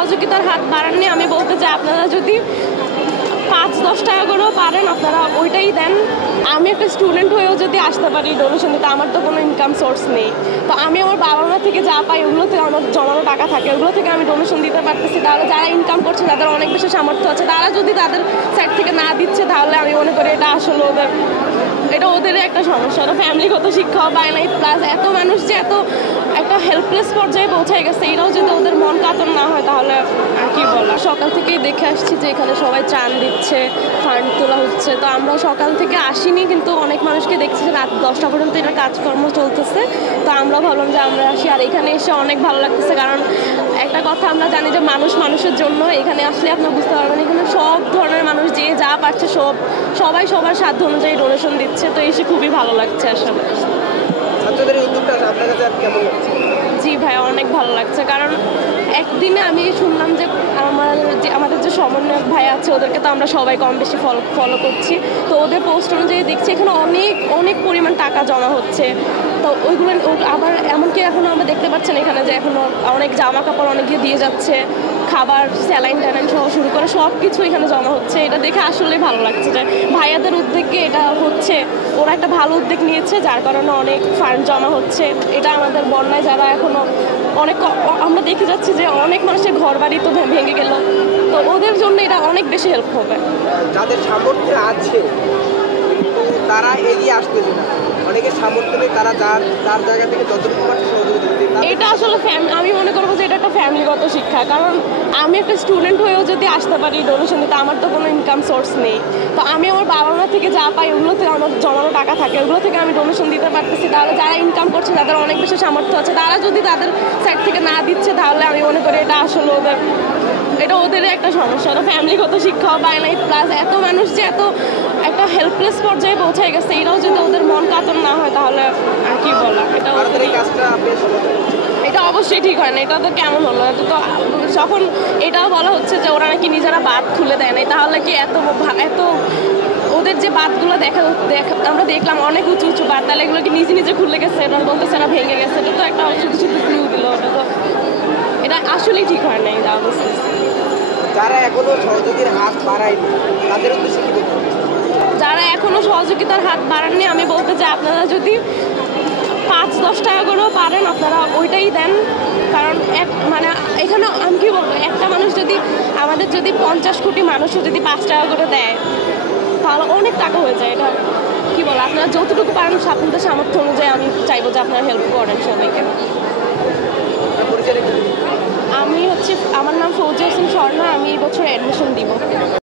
সহযোগিতার হাত বাড়াননি। আমি বলতে চাই আপনারা যদি 5-10 টাকা করেও পারেন আপনারা ওইটাই দেন। আমি একটা স্টুডেন্ট হয়েও যদি আসতে পারি ডোনেশন দিতে, আমার তো কোনো ইনকাম সোর্স নেই। তো আমি আমার বাবা মা থেকে যা পাই ওগুলো থেকে আমার জমানো টাকা থাকে, ওগুলো থেকে আমি ডোনেশন দিতে পারতেছি। তাহলে যারা ইনকাম করছে, যাদের অনেক বেশি সামর্থ্য আছে, তারা যদি তাদের সাইড থেকে না দিচ্ছে, তাহলে আমি মনে করি এটা আসলে ওদেরই একটা সমস্যা। ওরা ফ্যামিলিগত শিক্ষাও পায় নাই, প্লাস এত মানুষ যে এত একটা হেল্পলেস পর্যায়ে পৌঁছায় গেছে, এটাও যদি ওদের মন কাতর না হয় তাহলে আর কি বলা। সকাল থেকেই দেখে আসছি যে এখানে সবাই ত্রাণ দিচ্ছে, ফান্ড তোলা হচ্ছে। তো আমরা সকাল থেকে আসিনি, কিন্তু অনেক মানুষকে দেখছি যে রাত 10টা পর্যন্ত এটা কাজকর্ম চলতেছে। তো আমরা ভাবলাম যে আমরা আসি, আর এখানে এসে অনেক ভালো লাগতেছে। কারণ একটা কথা আমরা জানি যে মানুষ মানুষের জন্য, এখানে আসলে আপনারা বুঝতে পারবেন এখানে সব ধরনের মানুষ যে যা পারছে সবাই সবার সাধ্য অনুযায়ী ডোনেশন দিচ্ছে। তো এসে খুবই ভালো লাগছে আসলে। ছাত্রদের এই উদ্যোগটা আপনার কাছে কেমন লাগছে? জি ভাই, অনেক ভালো লাগছে। কারণ একদিনে আমি শুনলাম যে আমাদের যে সমন্বয়ক ভাই আছে, ওদেরকে তো আমরা সবাই কম বেশি ফলো করছি। তো ওদের পোস্ট অনুযায়ী দেখছি এখানে অনেক পরিমাণ টাকা জমা হচ্ছে। তো ওইগুলো আবার এমনকি এখনও আমরা দেখতে পাচ্ছেন এখানে যে এখনও অনেক জামা কাপড় অনেকে দিয়ে যাচ্ছে, খাবার, স্যালাইন ট্যালাইন সহ শুরু করে সব কিছু এখানে জমা হচ্ছে। এটা দেখে আসলে ভালো লাগছে যে ভাইয়াদের উদ্যোগে এটা হচ্ছে। ওরা একটা ভালো উদ্যোগ নিয়েছে, যার কারণে অনেক ফান্ড জমা হচ্ছে। এটা আমাদের বন্যায় যারা এখনও আমরা দেখে যাচ্ছি যে অনেক মানুষের ঘর বাড়ি তো ভেঙে গেল, তো ওদের জন্য এটা অনেক বেশি হেল্প হবে। যাদের সামর্থ্য আছে তারা এগিয়ে আসতেছে না, অনেকের সামর্থ্য নেই, তারা তার জায়গা থেকে যতটুকু পারছে সহযোগিতা করতে। এটা আসলে আমি মনে করবো যে এটা একটা ফ্যামিলিগত শিক্ষা। কারণ আমি একটা স্টুডেন্ট হয়েও যদি আসতে পারি ডোনেশন দিতে, আমার তো কোনো ইনকাম সোর্স নেই। তো আমি আমার বাবা মা থেকে যা পাই ওগুলো থেকে আমার জমানো টাকা থাকে, ওগুলো থেকে আমি ডোনেশন দিতে পারতেছি। তাহলে যারা ইনকাম করছে, যাদের অনেক বেশি সামর্থ্য আছে, তারা যদি তাদের সাইড থেকে না দিচ্ছে, তাহলে আমি মনে করি এটা আসলে ওদেরই একটা সমস্যা। ওরা ফ্যামিলিগত শিক্ষাও পায় নাই, প্লাস এত মানুষ যে এত একটা হেল্পলেস পর্যায়ে পৌঁছায় গেছে, এটাও যদি ওদের মন কাতর না হয় তাহলে আর কি বলা। এটা অবশ্যই ঠিক হয় না। এটা তো কেমন হলো? এটা তো যখন এটাও বলা হচ্ছে যে ওরা নাকি নিজেরা বাঁধ খুলে দেয় নাই, তাহলে কি এত ওদের যে বাঁধগুলো আমরা দেখলাম অনেক উঁচু উঁচু বাঁধ, তাহলে এগুলো কি নিজে খুলে গেছে? এরা বলতেছে এরা ভেঙে গেছে। এটা তো একটা শুধু ক্লু দিল। এটা আসলেই ঠিক হয় না এই অবস্থা। যারা এখনো সহযোগীর হাত বাড়ায়নি তাদের উদ্দেশ্যে কি বলবো? যারা এখনো সহযোগিতার হাত বাড়াননি, আমি বলতে চাই আপনারা যদি 5-10 টাকা করেও পারেন আপনারা ওইটাই দেন। কারণ এখানে আমি কি বলবো, একটা মানুষ যদি আমাদের 50 কোটি মানুষও যদি 5 টাকা করে দেয়, তাহলে অনেক টাকা হয়ে যায়। এটা কি বলো, আপনারা যতটুকু পারেন আপনাদের সামর্থ্য অনুযায়ী আমি চাইবো যে আপনারা হেল্প করেন সবাইকে। আমার নাম ফৌজি হোসেন স্বর্ণা। আমি এই বছর অ্যাডমিশন দিব।